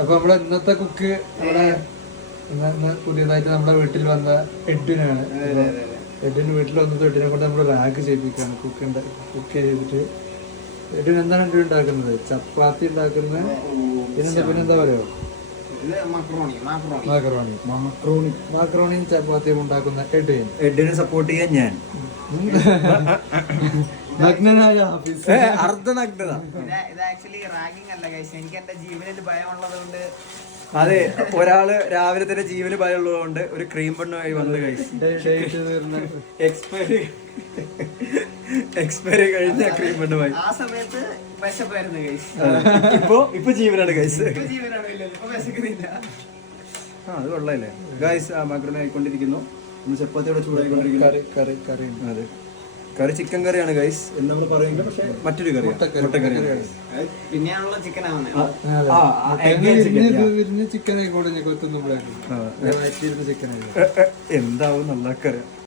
അപ്പൊ നമ്മുടെ ഇന്നത്തെ കുക്ക് പുതിയതായിട്ട് നമ്മുടെ വീട്ടിൽ വന്ന എഡിനാണ്. എഡിന് വീട്ടിൽ വന്നത് എഡിനെ കൊണ്ട് നമ്മൾ റാഗ് ചെയ്യിപ്പിക്കുകയാണ് കുക്ക് ചെയ്തിട്ട്. എഡിൻ എന്താണ് എഡിൻ ഉണ്ടാക്കുന്നത്? ചപ്പാത്തി ഉണ്ടാക്കുന്നത്, പിന്നെന്താ പറയുക, മാക്രോണിയും ചപ്പാത്തിയും ഉണ്ടാക്കുന്ന എഡിനെ സപ്പോർട്ട് ചെയ്യാൻ ഞാൻ നഗ്നനായ ഓഫീസ് അർദ്ധനഗ്നത. എനിക്ക് എന്റെ ജീവനിൽ ഭയമുള്ളതുകൊണ്ട് അതെ, ഒരാള് രാവിലെ തന്നെ ജീവന് ഭയമുള്ളതുകൊണ്ട് ഒരു ക്രീം പെണ്ണുമായി വന്ന് കഴിച്ചു. എക്സ്പയറി കഴിഞ്ഞ ക്രീം പെണ്ണുമായി ആ സമയത്ത് വിശപ്പായിരുന്നു കഴിച്ചു. ഇപ്പൊ ജീവനാണ് കഴിച്ചത്. അത് കൊള്ളാല്ലേ ഗൈസ്. മാക്രോണി ആയിക്കൊണ്ടിരിക്കുന്നു. ചപ്പാത്തിയോടെ ചൂടായിക്കൊണ്ടിരിക്കുന്നു. അതെ, കറി ചിക്കൻ കറിയാണ് ഗൈസ് എന്ന് നമ്മൾ പറയുന്നത്. പക്ഷെ മറ്റൊരു കറി മുട്ടക്കറിയാണ്. പിന്നെയാണുള്ള ചിക്കനാണ്. ചിക്കൻ ആയിക്കോട്ടെ, ചിക്കൻ എന്താവും നല്ല കറി.